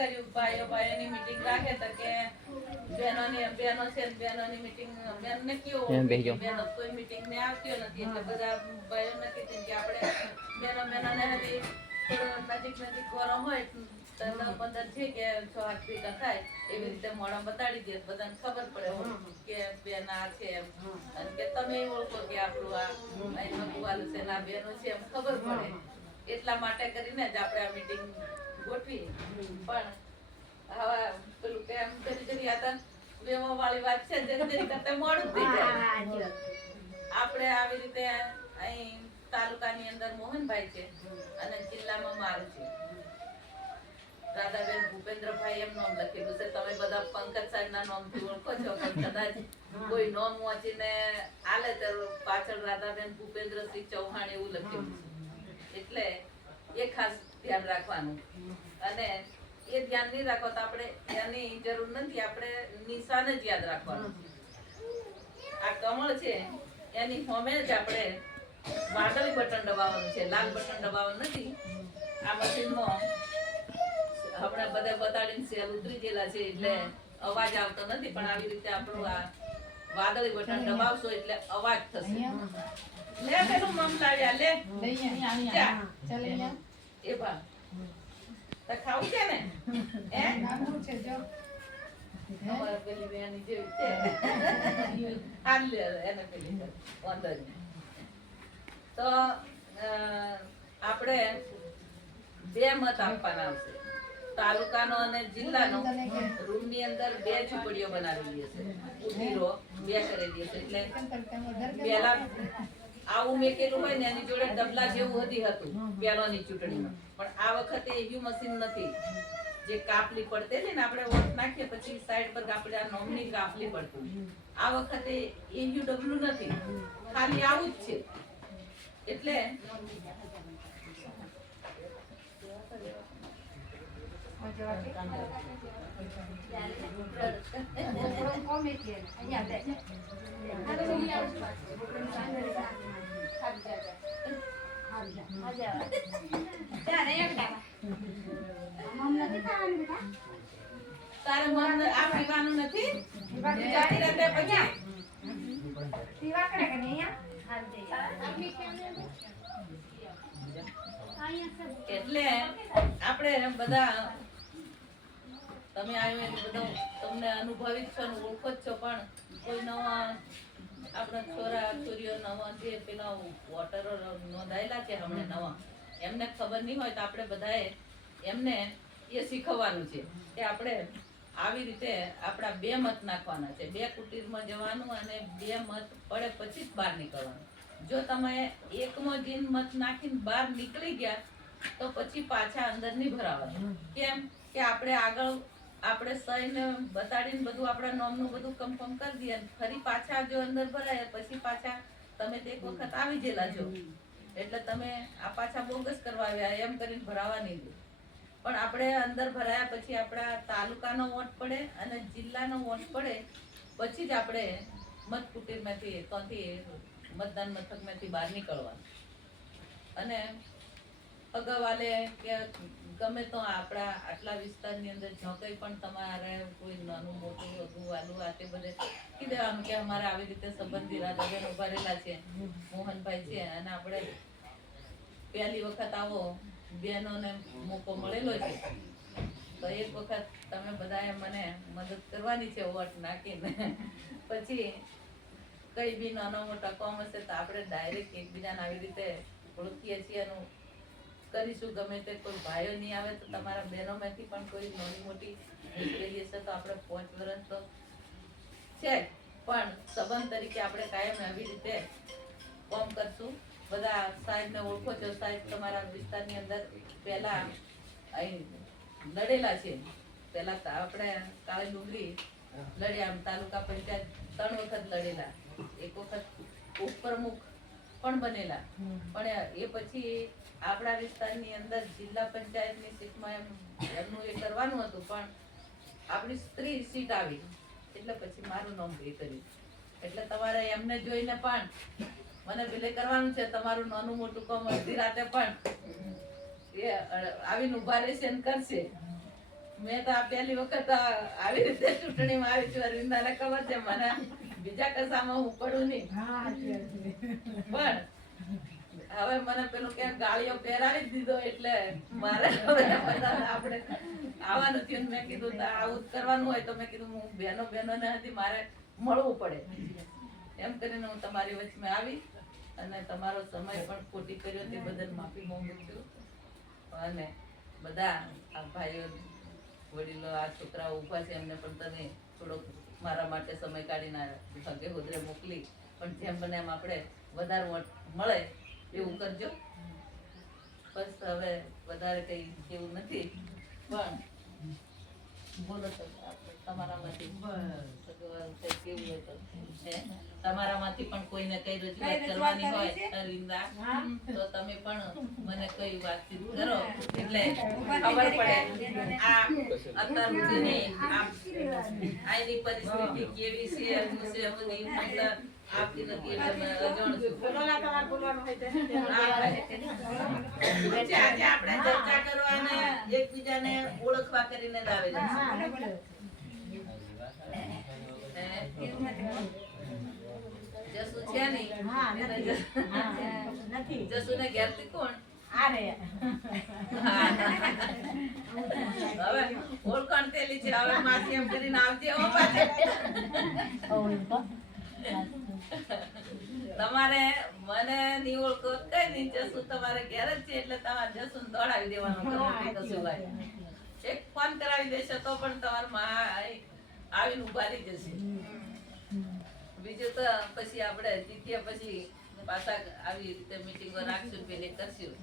કર્યું ભાઈઓની મીટિંગ રાખે તો કે બહેનો છે બહેનોની મીટિંગ બેનને કેવું બહેનો કોઈ મીટિંગ ને આવતી નથી એટલે બધા ભાઈઓ નક્કી થઈને કે આપણે બહેનોને હજી નજીક વાળો હોય તો 15 છે કે 6-8 ભેગા થાય એવી રીતે મોડા બતાડી દે બધાને ખબર પડે કે બેન આ છે એમ અને કે તમે ઓળખો કે આપણું આ અહીં મગવાલું છે ના બેનો છે એમ ખબર પડે એટલા માટે કરીને જ આપણે આ મીટિંગ ગોઠવી પણ હવે પેલું કે એમ કરી આ તો વેવા વાળી વાત છે જરી કરતા મોડું થઈ જાય આપણે આવી રીતે અહીં તાલુકાની અંદર મોહનભાઈ છે અને જિલ્લામાં મારું છે રાધાબેન ભૂપેન્દ્રભાઈ એમ નામ લખેલું છે તમે બધા પંકજ સાહેબ ના નામ થી ઓળખો છો પણ કદાચ કોઈ નામ વાંચીને આલે તો પાછળ રાધાબેન ભૂપેન્દ્રસિંહ ચૌહાણ એવું લખેલું છે એટલે એ ખાસ ધ્યાન રાખવાનું અને એ ધ્યાન નહીં રાખો તો આપણે એની જરૂર નથી આપણે નિશાન જ યાદ રાખવાનું આ કમળ છે એની સામે જ આપણે વાદળી બટન દબાવવાનું છે લાલ બટન દબાવવાનું નથી આ મશીનમાં હમણાં બધા બતાડીને સેલ ઉતરી ગયેલા છે એટલે અવાજ આવતો નથી પણ આવી રીતે આપણું આ વાદળી બટન દબાવશો એટલે અવાજ થશે લે પેલું મમતાળિયા લે એ ભા તો ખાવું છે ને હે નાનું છે જો અમાર પેલી બેની જેવી છે હાલ લે એને પેલી અંદર તો આપણે 2 મત આપવાના આવશે તાલુકાનો અને જિલ્લાનો રૂમની અંદર 2 ઝૂંપડીઓ બનાવેલી હશે ઉભીરો 2 કરેલી હશે એટલે પહેલા આવું મેકેલું હોય ને એની જોડે ડબલા જેવું હતું પહેલાની ચૂંટણીમાં પણ આ વખતે એવું મશીન નથી જે કાપલી પડતે ને આપણે વોટ નાખીએ પછી સાઈડ પર આપણે આ નોમની કાપલી પડતું આ વખતે એવું ડબલું નથી ખાલી આવું જ છે એટલે તારે મન આ પીવાનું નથી જાતી રાતે પછી પીવા કરે કે નહીં એટલે આપણે બધા તમે આવ્યો બધો તમને અનુભવી છો ને ઓળખો જ છો પણ કોઈ નવા આપણા છોરા છોરીઓ નવા જે પેલા વોટરો નોંધાયેલા છે હમણાં નવા એમને ખબર નહીં હોય તો આપણે બધાએ એમને એ શીખવવાનું છે કે આપણે આવી રીતે આપણા 2 મત નાખવાના છે 2 કુટીરમાં જવાનું અને 2 મત પડે પછી જ બહાર નીકળવાનું જો તમે એકમાં જીન મત નાખીને બહાર નીકળી ગયા તો પછી પાછા અંદર નહીં ભરાવાનું કેમ કે આપણે આગળ આપણે સહીને બતાડીને બધું આપણા નામનું બધું કન્ફર્મ કરી દઈએ ફરી પાછા જો અંદર ભરાય પછી પાછા તમે તે એક વખત આવી ગયેલા છો એટલે તમે આ પાછા બોગસ કરવા આવ્યા એમ કરીને ભરાવા નહીં દે પણ આપણે અંદર ભરાયા પછી આપણા તાલુકાનો વોટ પડે અને જિલ્લાનો વોટ પડે પછી જ આપણે મત કુટીરમાંથી ત્યાંથી મતદાન મથકમાંથી બહાર નીકળવાનું અને અગાવાલે કે ગમે તો આપણા આટલા વિસ્તારની અંદર જો કંઈ પણ તમારે કોઈ નાનું મોટું અગુવાલું આ તે બધે કી દેવાનું કે અમારે આવી રીતે સંબંધી રાધાબેન ઉભા રહેલા છે મોહનભાઈ છે અને આપણે પહેલી વખત આવો બહેનોને મોકો મળેલો છે તો એક વખત તમે બધાએ મને મદદ કરવાની છે વોટ નાખીને પછી કઈ બી નાનો મોટા કામ હશે તો આપણે ડાયરેક્ટ એકબીજાને આવી રીતે ઓળખીએ છીએ અને કરીશું ગમે તે કોઈ ભાઈઓ નહીં આવે તો તમારા બહેનોમાંથી પણ કોઈ નાની મોટી મુશ્કેલી હશે તો આપણે 5 વર્ષ તો છે પણ સંબંધ તરીકે આપણે કાયમ આવી રીતે કામ કરશું બધા સાહેબને ઓળખો છો સાહેબ તમારા વિસ્તારની અંદર પહેલા અહીં લડેલા છે પહેલા આપણે કાળી ડુંગરી લડ્યા તાલુકા પંચાયત 3 વખત લડેલા એક વખત ઉપપ્રમુખ પણ બનેલા પણ એ પછી આપણા વિસ્તારની અંદર જિલ્લા પંચાયતની સીટમાં એમનું એ કરવાનું હતું પણ આપણી સ્ત્રી સીટ આવી એટલે પછી મારું નામ એ કર્યું એટલે તમારે એમને જોઈને પણ મને ભલે કરવાનું છે તમારું નાનું મોટું કામ અડધી રાતે પણ એ આવીને ઉભા રહેશે અને કરશે મેં તો આ પહેલી વખત આવી રીતે ચૂંટણીમાં આવી છું. અરવિંદાને ખબર છે મને બીજા કશામાં હું પડું નહીં. પણ હવે મને પેલું ક્યાંક ગાળીઓ પહેરાવી જ દીધો એટલે મારે હવે બધાને આપણે આવવાનું થયું. મેં કીધું તો આવું જ કરવાનું હોય તો મેં કીધું હું બહેનોને હતી મારે મળવું પડે એમ કરીને હું તમારી વચમાં આવી અને તમારો સમય પણ ખોટી કર્યો તે બદલ માફી માંગુ છું. અને બધા આ ભાઈઓ વડીલો આ છોકરાઓ ઊભા છે એમને પણ તમે થોડોક મારા માટે સમય કાઢીને ભાગે હોદરે મોકલી પણ જેમ બને એમ આપણે વધારે વોટ મળે એવું કરજો. બસ હવે વધારે કઈ એવું નથી. પણ બોલો તો તમારામાંથી કેવું હોય તો તમારામાંથી પણ કોઈને કઈ રજૂઆત કરવાની હોય અરવિંદા તો તમે પણ મને કઈ વાતચીત કરો એટલે ખબર પડે આ અત્યાર સુધીની આની પરિસ્થિતિ કેવી છે શું છે હું નહીં સમજતા આપતી નથી એટલે મેં અજાણ છું. આજે આપણે ચર્ચા કરવાને એકબીજાને ઓળખવા કરીને જ આવેલા છે. જસુ છે નહીં જસુ ને ઘેરથી કોણ હવે ઓળખાણ થયેલી છે. હવે માથી એમ કરીને આવજે હો પાછે. તમારે મને ની ઓળખો કઈ નહીં. જસુ તમારે ઘેર જ છે એટલે તમારે જસુ ને દોડાવી દેવાનું કશું ભાઈ. એક ફોન કરાવી દેશો તો પણ તમારી માં આવીને ઉભા રહી જશે. બીજું તો પછી આપણે જીત્યા પછી પાછા આવી રીતે મીટિંગો રાખશું પેલે કરશું.